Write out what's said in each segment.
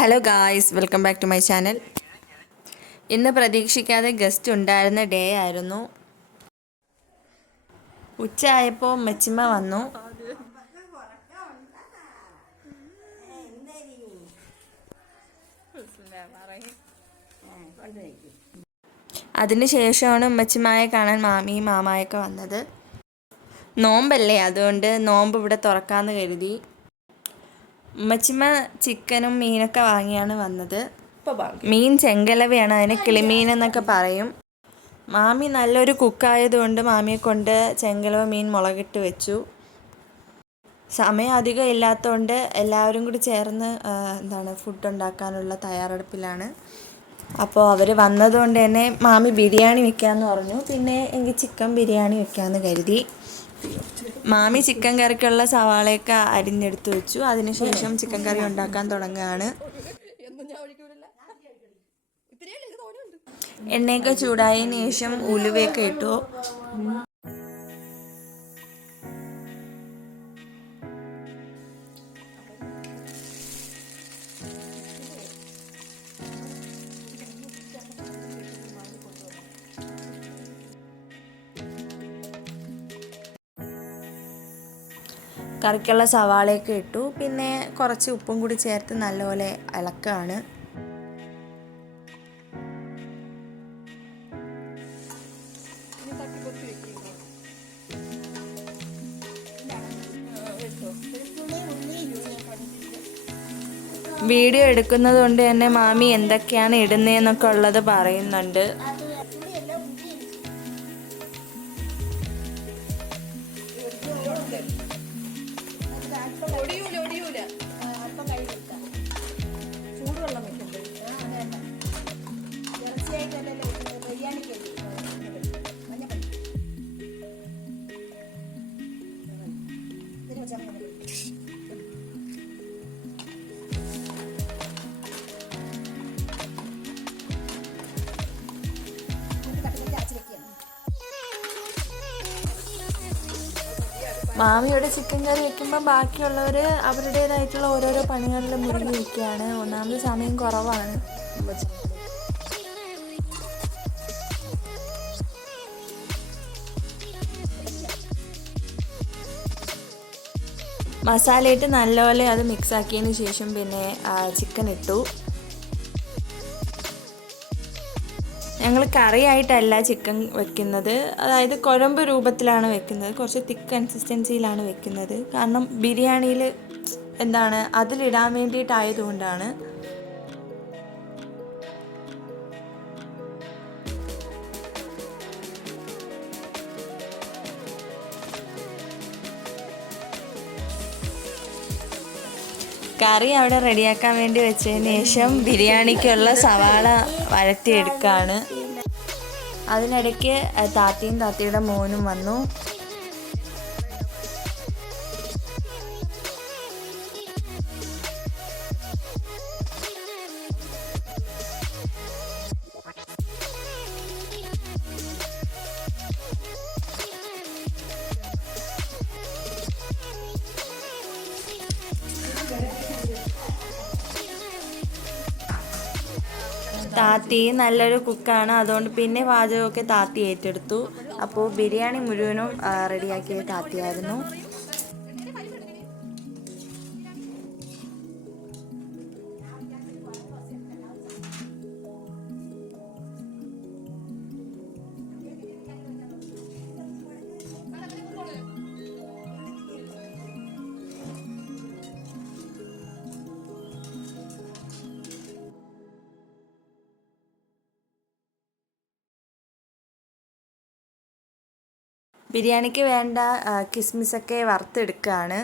Hello guys welcome back to my channel ഇന്ന് പ്രതീക്ഷിക്കാതെ guest ഉണ്ടായിരുന്ന ഡേ ആയിരുന്നു. ഉച്ച ആയപ്പോൾ മെച്ചിമ്മ വന്നു. അതിനുശേഷമാണ് ഉമ്മച്ചിമായെ കാണാൻ മാമിയും മാമായൊക്കെ വന്നത്. നോമ്പല്ലേ? അതുകൊണ്ട് നോമ്പ് ഇവിടെ തുറക്കാമെന്ന് കരുതി. ഉമ്മച്ചിമ്മ ചിക്കനും മീനൊക്കെ വാങ്ങിയാണ് വന്നത്. മീൻ ചെങ്കലവയാണ്. അതിന് കിളിമീൻ എന്നൊക്കെ പറയും. മാമി നല്ലൊരു കുക്കായതുകൊണ്ട് മാമിയെ കൊണ്ട് ചെങ്കലവ മീൻ മുളകിട്ട് വെച്ചു. സമയം അധികം ഇല്ലാത്തതുകൊണ്ട് എല്ലാവരും കൂടി ചേർന്ന് എന്താണ് ഫുഡ് ഉണ്ടാക്കാനുള്ള തയ്യാറെടുപ്പിലാണ്. അപ്പോൾ അവർ വന്നതുകൊണ്ട് തന്നെ മാമി ബിരിയാണി വെക്കാമെന്ന് പറഞ്ഞു. പിന്നെ എനിക്ക് ചിക്കൻ ബിരിയാണി വെക്കാമെന്ന് കരുതി. മാമി ചിക്കൻ കറിക്കുള്ള സവാളയൊക്കെ അരിഞ്ഞെടുത്ത് വെച്ചു. അതിനുശേഷം ചിക്കൻ കറി ഉണ്ടാക്കാൻ തുടങ്ങുകയാണ്. എണ്ണയൊക്കെ ചൂടായതിനു ശേഷം ഉലുവയൊക്കെ ഇട്ടു. കറിക്കുള്ള സവാളയൊക്കെ ഇട്ടു. പിന്നെ കുറച്ച് ഉപ്പും കൂടി ചേർത്ത് നല്ലപോലെ ഇളക്കുകയാണ് വീഡിയോ എടുക്കുന്നത് കൊണ്ട് തന്നെ മാമി എന്തൊക്കെയാണ് ഇടുന്നതെന്നൊക്കെ ഉള്ളത് പറയുന്നുണ്ട്. थोड़ी മാമിയുടെ ചിക്കൻ കറി വെക്കുമ്പോൾ ബാക്കിയുള്ളവർ അവരുടേതായിട്ടുള്ള ഓരോരോ പണികളിൽ മുഴുകി നിൽക്കുകയാണ് ഒന്നാമത് സമയം കുറവാണ്. മസാലയിട്ട് നല്ലപോലെ അത് മിക്സ് ആക്കിയതിന് ശേഷം പിന്നെ ചിക്കൻ ഇട്ടു. ഞങ്ങൾ കറിയായിട്ടല്ല ചിക്കൻ വെക്കുന്നത്. അതായത് കുഴമ്പ് രൂപത്തിലാണ് വെക്കുന്നത്. കുറച്ച് തിക്ക് കൺസിസ്റ്റൻസിയിലാണ് വെക്കുന്നത്. കാരണം ബിരിയാണിയിൽ എന്താണ് അതിലിടാൻ വേണ്ടിയിട്ടായതുകൊണ്ടാണ്. കറി അവിടെ റെഡിയാക്കാൻ വേണ്ടി വെച്ചതിന് ശേഷം ബിരിയാണിക്കുള്ള സവാള വഴറ്റിയെടുക്കുകയാണ് അതിനിടയ്ക്ക് താത്തയും താത്തയുടെ മോനും വന്നു. താത്തി നല്ലൊരു കുക്കാണ്. അതുകൊണ്ട് പിന്നെ പാചകമൊക്കെ താത്തി ഏറ്റെടുത്തു. അപ്പോൾ ബിരിയാണി മുഴുവനും റെഡിയാക്കിയത് താത്തിയായിരുന്നു. ബിരിയാണിക്ക് വേണ്ട കിസ്മിസൊക്കെ വറുത്തെടുക്കുകയാണ്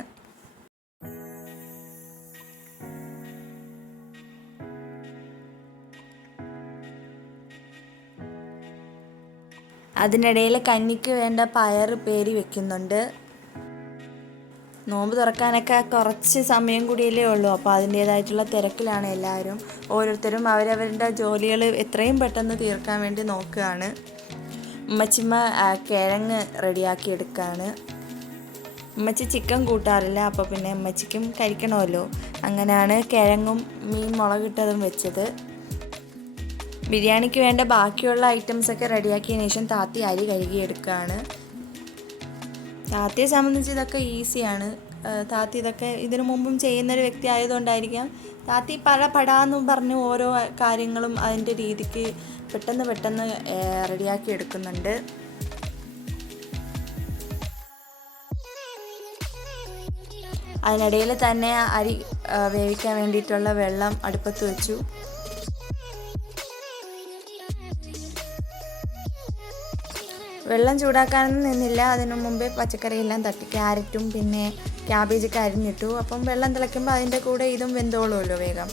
അതിനിടയിൽ കഞ്ഞിക്ക് വേണ്ട പയർ പേരി വെക്കുന്നുണ്ട്. നോമ്പ് തുറക്കാനൊക്കെ കുറച്ച് സമയം കൂടിയല്ലേ ഉള്ളൂ. അപ്പോൾ അതിന്റേതായിട്ടുള്ള തിരക്കിലാണ് എല്ലാവരും. ഓരോരുത്തരും അവരവരുടെ ജോലികൾ എത്രയും പെട്ടെന്ന് തീർക്കാൻ വേണ്ടി നോക്കുകയാണ്. ഉമ്മച്ചിമ്മ കിഴങ്ങ് റെഡിയാക്കി എടുക്കുകയാണ് ഉമ്മച്ചി ചിക്കൻ കൂട്ടാറില്ല അപ്പോൾ പിന്നെ ഉമ്മച്ചിക്കും കഴിക്കണമല്ലോ. അങ്ങനെയാണ് കിഴങ്ങും മീൻ മുളകിട്ടതും വെച്ചത്. ബിരിയാണിക്ക് വേണ്ട ബാക്കിയുള്ള ഐറ്റംസ് ഒക്കെ റെഡിയാക്കിയതിന് ശേഷം താത്തി അരി കഴുകിയെടുക്കുകയാണ് താത്തിയെ സംബന്ധിച്ച് ഇതൊക്കെ ഈസിയാണ് താത്തി ഇതൊക്കെ ഇതിനു മുമ്പും ചെയ്യുന്നൊരു വ്യക്തി ആയതുകൊണ്ടായിരിക്കാം. താത്തി പഴ പടാന്നും പറഞ്ഞ് ഓരോ കാര്യങ്ങളും അതിന്റെ രീതിക്ക് പെട്ടെന്ന് പെട്ടെന്ന് റെഡിയാക്കി എടുക്കുന്നുണ്ട്. അതിനിടയിൽ തന്നെ അരി വേവിക്കാൻ വേണ്ടിയിട്ടുള്ള വെള്ളം അടുപ്പത്ത് വെച്ചു. വെള്ളം ചൂടാക്കാനൊന്നും നിന്നില്ല. അതിനു മുമ്പേ പച്ചക്കറിയെല്ലാം തട്ടി ക്യാരറ്റും പിന്നെ ക്യാബേജൊക്കെ അരിഞ്ഞിട്ടു. അപ്പം വെള്ളം തിളയ്ക്കുമ്പോൾ അതിന്റെ കൂടെ ഇതും വെന്തോളുമല്ലോ വേഗം.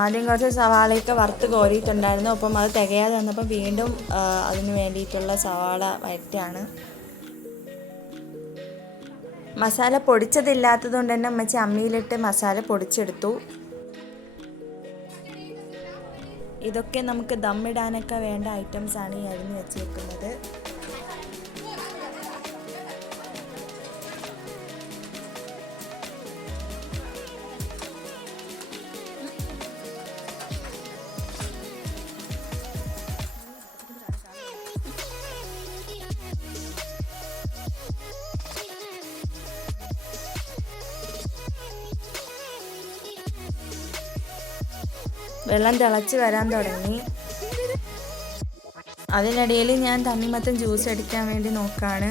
ആദ്യം കുറച്ച് സവാളയൊക്കെ വറുത്ത് കോരിയിട്ടുണ്ടായിരുന്നു. അപ്പം അത് തികയാതെ വന്നപ്പോൾ വീണ്ടും അതിന് വേണ്ടിയിട്ടുള്ള സവാള വയറ്റാണ് മസാല പൊടിച്ചതില്ലാത്തതുകൊണ്ട് തന്നെ അമ്മച്ചി അമ്മിയിലിട്ട് മസാല പൊടിച്ചെടുത്തു. ഇതൊക്കെ നമുക്ക് ദമ്മിടാനൊക്കെ വേണ്ട ഐറ്റംസ് ആണ് ഈ അരിഞ്ഞ് വെച്ചേക്കുന്നത്. വെള്ളം തിളച്ച് വരാൻ തുടങ്ങി. അതിനിടയിൽ ഞാൻ തണ്ണിമത്തം ജ്യൂസ് അടിക്കാൻ വേണ്ടി നോക്കാണ്.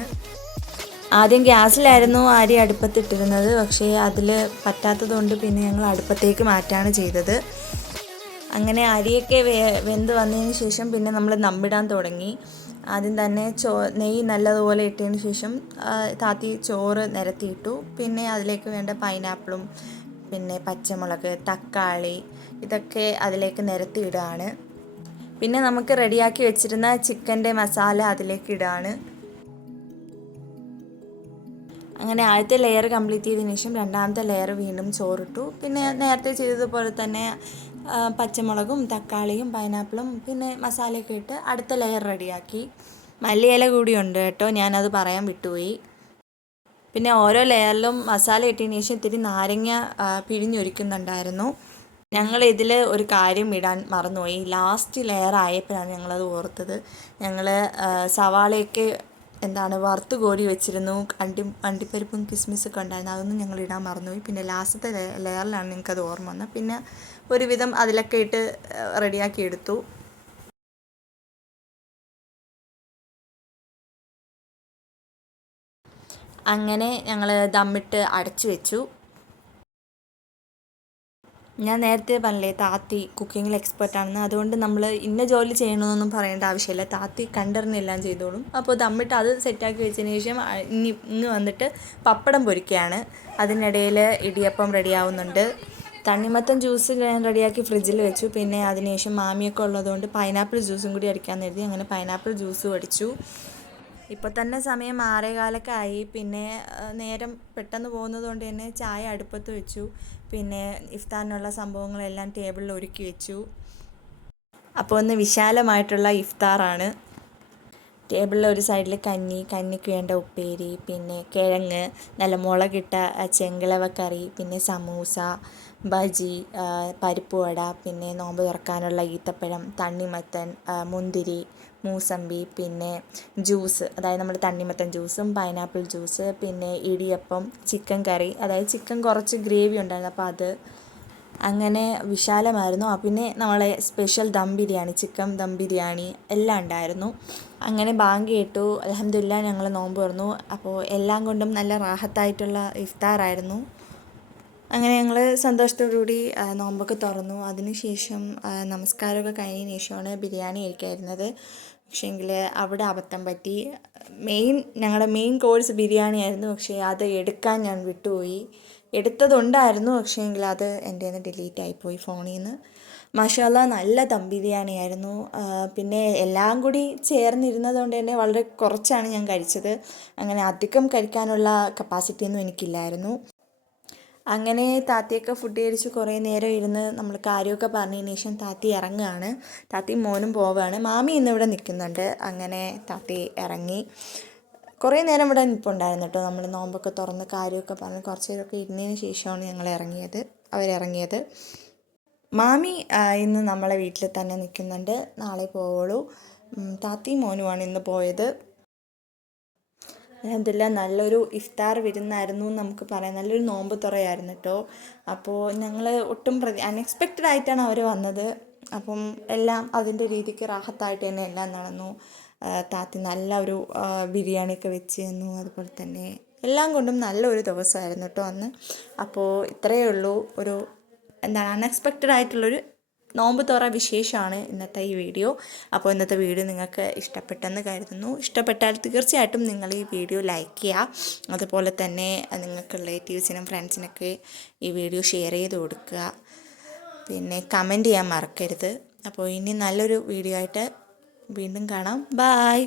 ആദ്യം ഗ്യാസിലായിരുന്നു അരി അടുപ്പത്തിട്ടിരുന്നത്. പക്ഷേ അതിൽ പറ്റാത്തത് കൊണ്ട് പിന്നെ ഞങ്ങൾ അടുപ്പത്തേക്ക് മാറ്റാണ് ചെയ്തത്. അങ്ങനെ അരിയൊക്കെ വേ വെന്ത് വന്നതിന് ശേഷം പിന്നെ നമ്മൾ നമ്പിടാൻ തുടങ്ങി. ആദ്യം തന്നെ ചോ നെയ്യ് നല്ലതുപോലെ ഇട്ടതിന് ശേഷം താത്തി ചോറ് നിരത്തിയിട്ടു. പിന്നെ അതിലേക്ക് വേണ്ട പൈനാപ്പിളും പിന്നെ പച്ചമുളക് തക്കാളി ഇതൊക്കെ അതിലേക്ക് നിരത്തിയിടുകയാണ് പിന്നെ നമുക്ക് റെഡിയാക്കി വെച്ചിരുന്ന ചിക്കന്റെ മസാല അതിലേക്ക് ഇടുകയാണ് അങ്ങനെ ആദ്യത്തെ ലെയർ കംപ്ലീറ്റ് ചെയ്തതിന് ശേഷം രണ്ടാമത്തെ ലെയർ വീണ്ടും ചോറിട്ടു. പിന്നെ നേരത്തെ ചെയ്തതുപോലെ തന്നെ പച്ചമുളകും തക്കാളിയും പൈനാപ്പിളും പിന്നെ മസാലയൊക്കെ ഇട്ട് അടുത്ത ലെയർ റെഡിയാക്കി. മല്ലിയില കൂടിയുണ്ട് കേട്ടോ ഞാനത് പറയാൻ വിട്ടുപോയി. പിന്നെ ഓരോ ലെയറിലും മസാല ഇട്ടതിന് ശേഷം ഇത്തിരി നാരങ്ങ ആ, പിഴിഞ്ഞൊഴിക്കുന്നുണ്ടായിരുന്നു ഞങ്ങൾ ഇതിൽ ഒരു കാര്യം ഇടാൻ മറന്നുപോയി. ലാസ്റ്റ് ലെയർ ആയപ്പോഴാണ് ഞങ്ങളത് ഓർത്തത്. ഞങ്ങൾ സവാളയൊക്കെ എന്താണ് വറുത്ത് കോരി വെച്ചിരുന്നു. അണ്ടി അണ്ടിപ്പരിപ്പും കിസ്മിസൊക്കെ ഉണ്ടായിരുന്നു. അതൊന്നും ഞങ്ങൾ ഇടാൻ മറന്നുപോയി. പിന്നെ ലാസ്റ്റത്തെ ലെയറിലാണ് ഞങ്ങൾക്കത് ഓർമ്മ വന്നത്. പിന്നെ ഒരുവിധം അതിലൊക്കെ ഇട്ട് റെഡിയാക്കി എടുത്തു. അങ്ങനെ ഞങ്ങൾ ദമ്മിട്ട് അടച്ചു വെച്ചു. ഞാൻ നേരത്തെ പറഞ്ഞില്ലേ താത്തി കുക്കിങ്ങിൽ എക്സ്പെർട്ട് ആണെന്ന്. അതുകൊണ്ട് നമ്മൾ ഇന്ന ജോലി ചെയ്യണമെന്നൊന്നും പറയേണ്ട ആവശ്യമില്ല. താത്തി കണ്ടറിഞ്ഞെല്ലാം ചെയ്തോളും. അപ്പോൾ തമ്മിട്ട് അത് സെറ്റാക്കി വെച്ചതിന് ശേഷം ഇനി ഇന്ന് വന്നിട്ട് പപ്പടം പൊരിക്കുകയാണ് അതിനിടയിൽ ഇടിയപ്പം റെഡിയാവുന്നുണ്ട്. തണ്ണിമത്തൻ ജ്യൂസ് ഞാൻ റെഡിയാക്കി ഫ്രിഡ്ജിൽ വെച്ചു. പിന്നെ അതിനുശേഷം മാമിയൊക്കെ ഉള്ളതുകൊണ്ട് പൈനാപ്പിൾ ജ്യൂസും കൂടി അടിക്കാമെന്ന് കരുതി. അങ്ങനെ പൈനാപ്പിൾ ജ്യൂസും അടിച്ചു. ഇപ്പോൾ തന്നെ സമയം ആറേകാലൊക്കെ ആയി. പിന്നെ നേരം പെട്ടെന്ന് പോകുന്നത് കൊണ്ട് തന്നെ ചായ അടുപ്പത്ത് വെച്ചു. പിന്നെ ഇഫ്താറിനുള്ള സംഭവങ്ങളെല്ലാം ടേബിളിൽ ഒരുക്കി വെച്ചു. അപ്പോൾ ഒന്ന് വിശാലമായിട്ടുള്ള ഇഫ്താറാണ്. ടേബിളിൽ ഒരു സൈഡിൽ കഞ്ഞി കഞ്ഞിക്ക് വേണ്ട ഉപ്പേരി പിന്നെ കിഴങ്ങ് നല്ല മുളകിട്ട ചെങ്കളവ കറി പിന്നെ സമൂസ ബജി പരിപ്പ് വട പിന്നെ നോമ്പ് തുറക്കാനുള്ള ഈത്തപ്പഴം തണ്ണിമത്തൻ മുന്തിരി മൂസമ്പി പിന്നെ ജ്യൂസ് അതായത് നമ്മൾ തണ്ണിമത്തൻ ജ്യൂസും പൈനാപ്പിൾ ജ്യൂസ് പിന്നെ ഇടിയപ്പം ചിക്കൻ കറി അതായത് ചിക്കൻ കുറച്ച് ഗ്രേവി ഉണ്ടായിരുന്നു അപ്പോൾ അത് അങ്ങനെ വിശാലമായിരുന്നു. പിന്നെ നമ്മളെ സ്പെഷ്യൽ ദം ബിരിയാണി ചിക്കൻ ദം ബിരിയാണി എല്ലാം ഉണ്ടായിരുന്നു. അങ്ങനെ ബാങ്ക് കേട്ടു അലഹമില്ല ഞങ്ങൾ നോമ്പ് തുറന്നു അപ്പോൾ എല്ലാം കൊണ്ടും നല്ല റാഹത്തായിട്ടുള്ള ഇഫ്താറായിരുന്നു. അങ്ങനെ ഞങ്ങൾ സന്തോഷത്തോടുകൂടി കൂടി നോമ്പൊക്കെ തുറന്നു. അതിനുശേഷം നമസ്കാരമൊക്കെ കഴിഞ്ഞതിന് ശേഷമാണ് ബിരിയാണി കഴിക്കായിരുന്നത് പക്ഷേങ്കിൽ അവിടെ അബദ്ധം പറ്റി. മെയിൻ ഞങ്ങളുടെ മെയിൻ കോഴ്സ് ബിരിയാണി ആയിരുന്നു പക്ഷേ അത് എടുക്കാൻ ഞാൻ വിട്ടുപോയി. എടുത്തതുണ്ടായിരുന്നു. പക്ഷേങ്കിൽ അത് എന്റെ നിന്ന് ഡിലീറ്റ് ആയിപ്പോയി ഫോണിൽ നിന്ന് മഷാല നല്ല ദം ബിരിയാണി ആയിരുന്നു പിന്നെ എല്ലാം കൂടി ചേർന്നിരുന്നത് കൊണ്ട് തന്നെ വളരെ കുറച്ചാണ് ഞാൻ കഴിച്ചത്. അങ്ങനെ അധികം കഴിക്കാനുള്ള കപ്പാസിറ്റി ഒന്നും എനിക്കില്ലായിരുന്നു. അങ്ങനെ താത്തിയൊക്കെ ഫുഡ് കഴിച്ച് കുറേ നേരം ഇരുന്ന് നമ്മൾ കാര്യമൊക്കെ പറഞ്ഞതിന് ശേഷം താത്തി ഇറങ്ങുകയാണ്. താത്തി മോനും പോവുകയാണ്. മാമി ഇന്നിവിടെ നിൽക്കുന്നുണ്ട്. അങ്ങനെ താത്തി ഇറങ്ങി. കുറേ നേരം ഇവിടെ നിൽപ്പുണ്ടായിരുന്നു കേട്ടോ. നമ്മൾ നോമ്പൊക്കെ തുറന്ന് കാര്യമൊക്കെ പറഞ്ഞ് കുറച്ച് നേരമൊക്കെ ഇരുന്നതിന് ശേഷമാണ് ഞങ്ങൾ ഇറങ്ങിയത്. അവരിറങ്ങിയത്. മാമി ഇന്ന് നമ്മളെ വീട്ടിൽ തന്നെ നിൽക്കുന്നുണ്ട്. നാളെ പോവുള്ളൂ. താത്തി മോനുമാണ് ഇന്ന് പോയത്. അലഹമില്ല നല്ലൊരു ഇഫ്താർ വിരുന്നായിരുന്നു നമുക്ക് പറയാം. നല്ലൊരു നോമ്പ് തുറയായിരുന്നു കേട്ടോ അപ്പോൾ ഞങ്ങൾ ഒട്ടും പ്രതി അൺഎക്സ്പെക്റ്റഡ് ആയിട്ടാണ് അവർ വന്നത്. അപ്പം എല്ലാം അതിന്റെ രീതിക്ക് റാഹത്തായിട്ട് തന്നെ എല്ലാം നടന്നു. താത്തി നല്ല ഒരു ബിരിയാണിയൊക്കെ വെച്ച് തന്നു. അതുപോലെ തന്നെ എല്ലാം കൊണ്ടും നല്ലൊരു ദിവസമായിരുന്നു കേട്ടോ അന്ന്. അപ്പോൾ ഇത്രയേ ഉള്ളൂ. ഒരു എന്താണ് അൺഎക്സ്പെക്റ്റഡ് ആയിട്ടുള്ളൊരു നോമ്പ് തോറ വിശേഷമാണ് ഇന്നത്തെ ഈ വീഡിയോ. അപ്പോൾ ഇന്നത്തെ വീഡിയോ നിങ്ങൾക്ക് ഇഷ്ടപ്പെട്ടെന്ന് കരുതുന്നു. ഇഷ്ടപ്പെട്ടാൽ തീർച്ചയായിട്ടും നിങ്ങൾ ഈ വീഡിയോ ലൈക്ക് ചെയ്യുക. അതുപോലെ തന്നെ നിങ്ങൾക്ക് റിലേറ്റീവ്സിനും ഫ്രണ്ട്സിനൊക്കെ ഈ വീഡിയോ ഷെയർ ചെയ്ത് കൊടുക്കുക. പിന്നെ കമന്റ് ചെയ്യാൻ മറക്കരുത്. അപ്പോൾ ഇനി നല്ലൊരു വീഡിയോ ആയിട്ട് വീണ്ടും കാണാം. ബായ്